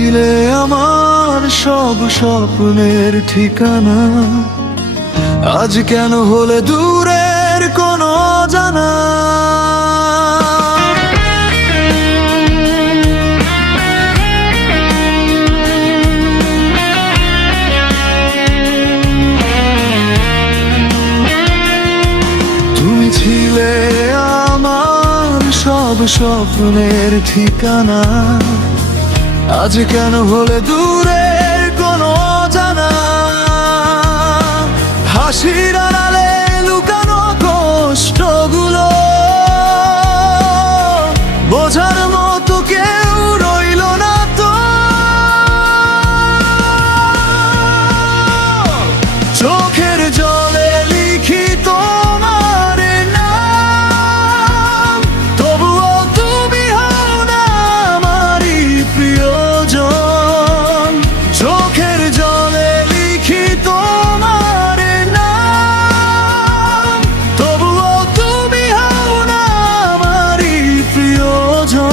ছিলে আমার সব স্বপ্নের ঠিকানা, আজ কেন হলে দূরের কোনো জানা। তুমি ছিলে আমার সব স্বপ্নের ঠিকানা, আজ কেন হলে দূরের কোনো জানা। হাসির আড়ালে লুকানো কষ্টগুলো বোঝার মতো কেউ রইল না তো। চোখের জলে লিখি তোমার নাম, তবুও তুমি হও না আমারই প্রিয়জন। চোখের জলে লিখি তোমার নাম, তবুও তুমি হও না আমারই প্রিয়জন।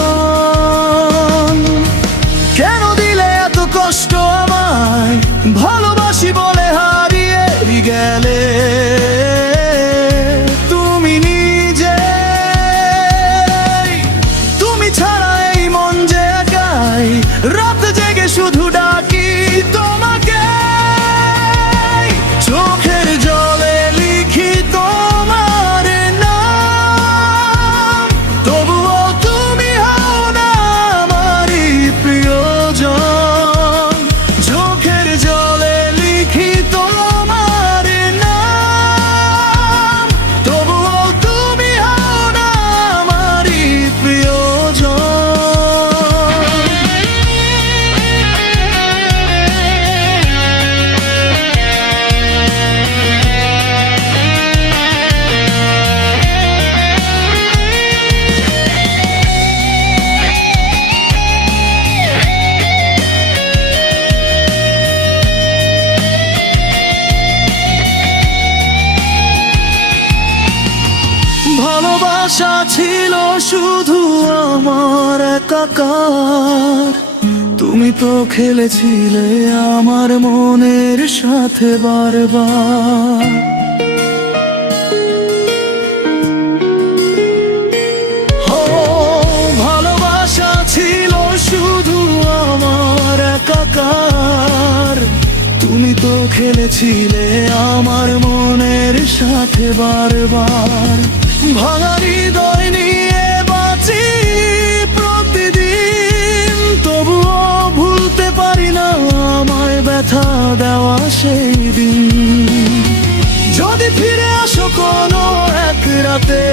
কেন দিলে এত কষ্ট আমায়, ভালোবাসি বলে হারিয়ে গেলে তুমি নিজে। তুমি ছাড়া এই মন যে একাই, রাত জেগে শুধু ডাকি তোমাকে। চোখের জলে লিখি তোমার নাম, তবুও তুমি হও না আমারই প্রিয়জন। চোখের জলে লিখি তোমার নাম, তবুও তুমি হও না আমারই প্রিয়জন। ভালোবাসা ছিল শুধু আমার একাকার, তুমি তো খেলেছিলে আমার মনের সাথে বারবার। ও ভালোবাসা ছিল শুধু আমার একাকার, তুমি তো খেলেছিলে আমার মনের সাথে বারবার। ভাঙা হৃদয় নিয়ে বাঁচি প্রতিদিন, তবুও ভুলতে পারি না আমায় ব্যথা দেওয়া সেই দিন। যদি ফিরে আসো কোনো এক রাতে,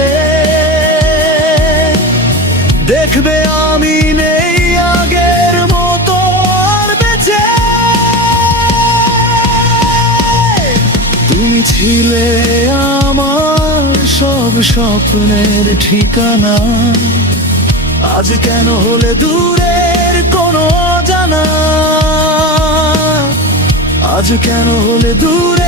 দেখবে আমি নেই আগের মতো আর বেঁচে। তুমি ছিলে আমার সব স্বপ্নের ঠিকানা, আজ কেন হলে দূরের কোনো জানা। আজ কেন হলে দূরে